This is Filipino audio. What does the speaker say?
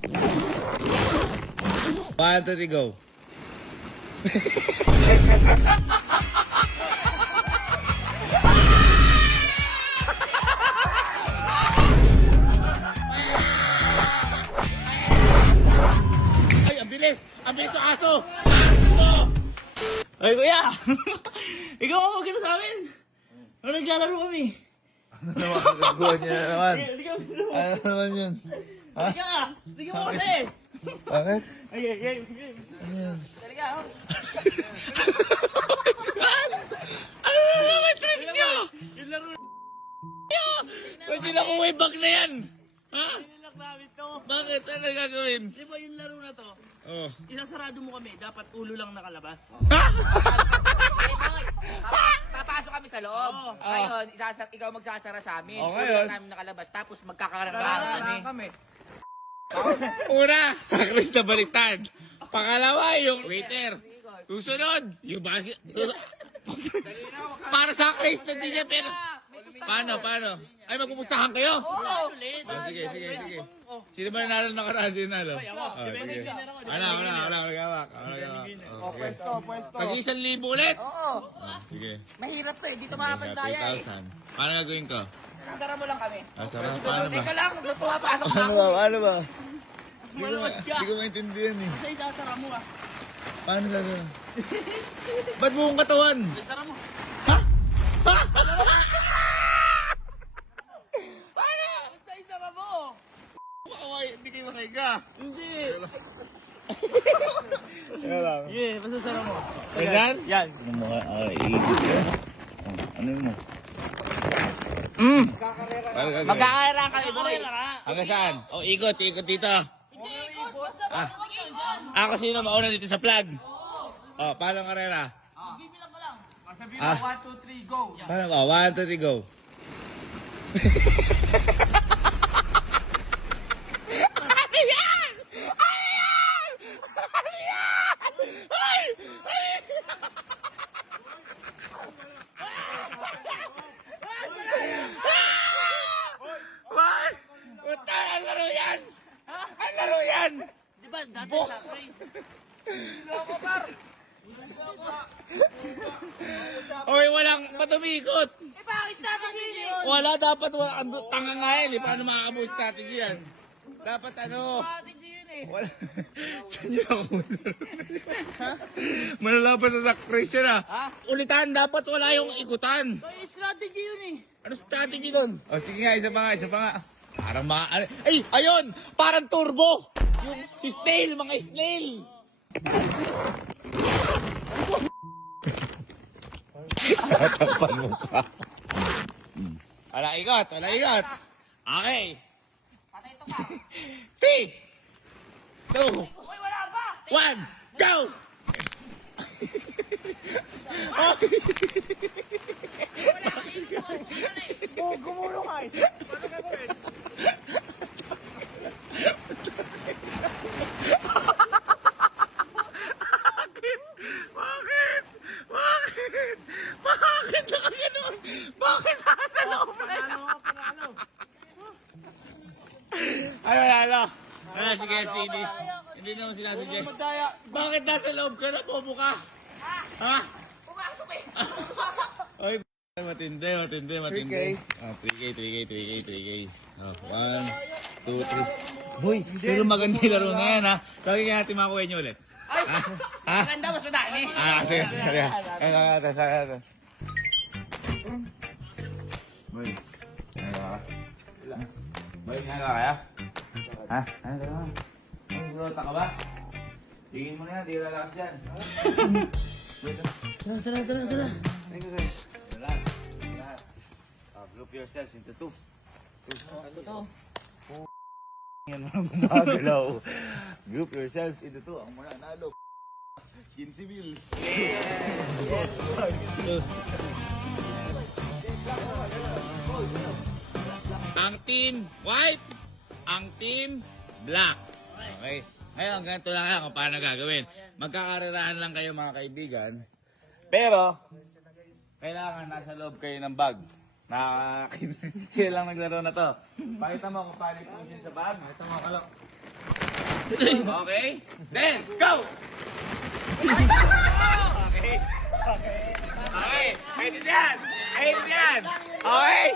1, 2, 3, go. Ay, ang bilis! Ang bilis ng aso! Ay, kuya! Ikaw ang magkano sa amin! Ano naglalaro kami? Ano naman kagagawa niya na naman? Ano naman yun? Halika! Sige mo kasi! Bakit? Ay, ay, ay! Halika! Ano naman trip nyo? Yung laro nyo! Pwede na kung may bag na yan! Ha? Nilak namin to! Bakit? Ano gagawin? Di ba yung laro na to? Oh. Isasarado mo kami, dapat ulo lang nakalabas. Papasok kami sa loob. Ngayon, ikaw magsasara sa amin. Oh, Ulo ngayon. lang namin nakalabas. Tapos magkakaroon kami. Una, sa Chris na baliktad. Pangalawa, yung waiter. Susunod, yung basket. Para sa Chris na din niya, pero... Paano? Ay, magpupustahan kayo? Oo! Sige. Sino ba nanalo nakaraan? Sino nanalo? Sige. Wala. Pwesto. Tag-1,000 ulit? Oo. Sige. Mahirap to eh. Dito makapagdaya eh. 3,000. Paano gagawin ko? Sara mo lang kami. Paano ba? Teka lang, pumapasok na ako. Ano ba? Hindi ko maintindihan eh. Kasi isasara mo ah. Paano gagawin? Ba't buong katawan? Isasara mo. Isasara mo. Kaway, hindi kayo makahiga. Hindi. Kaya lang. Yeah, basta sara mo. Ganyan? Yan. Ano mo ka? Iikot ka? Ano mo? Paano gagawin? Magkakairang kami, boy. Hanggang saan? O, ikot dito. Hindi, ikot. Basta ba naman yun dyan? Ako sino mauna dito sa flag? O, paano ang karera? Bibilang ka lang. Sabihin Ah. mo, 1, 2, 3, go. Paano ba? 1, 2, 3, go. Ang laro yan! Ang laro yan! Di ba, dati sa race. Loko, par. Oy, walang patumikot! Eh, bakit strategy yun? Wala, dapat wala. Tanga nga yan eh. Paano makakabo strategy yan? Dapat ano? Strategy yun eh. Wala. Saan yun ako? Malalaban sa Christian ah. Ha? Ulitan, dapat wala yung ikutan. Ay, strategy yun eh. Ano strategy doon? O sige nga, isa pa nga. Parang ay, ayun! Parang turbo! Yung si snail, mga snail! Tatapan mo sa... Wala ikot. Okay. Patay ito ka. 3, 2, Uy, wala pa. 1, go! Oh, gumulong ka eh. Paano gagawin? Bakit nakaganon? Bakit nasa loob na yun? Ay, wala. Wala, sige, CD. Hindi naman sinasadya. Bakit nasa loob ka na, bobo ka? Ha? Pumasok eh. Ay, matindi. 3K. 3K. Oh, 1, 2, 3. Boy, pero maganda yung laro na yan, ha? Kaya kaya natin makuha nyo ulit. Ay, Ha? maganda, mas madali. Sige. Ay, natin. Boy. Ano ka? Boy, ginagawa kaya? Ha? Ano ka? Sulota ka ba? Tingin mo na yan, di lalakas yan. Tara. Lahat. Group yourselves into two. Ano to? Yan mo lang gumagalaw. Group yourselves into two. Ang mananalo. 15 mil. Ang team white, ang team black. Okay. Ngayon, ganito lang yan kung paano gagawin. Magkakarirahan lang kayo mga kaibigan. Pero, kailangan nasa loob kayo ng bag. Sila lang naglaro na to. Pakita mo kung paano i-push sa bag. Ito mo kalok. Okay? Then, go! Okay. Okay. Okay. Pwede yan. Pwede yan. Okay.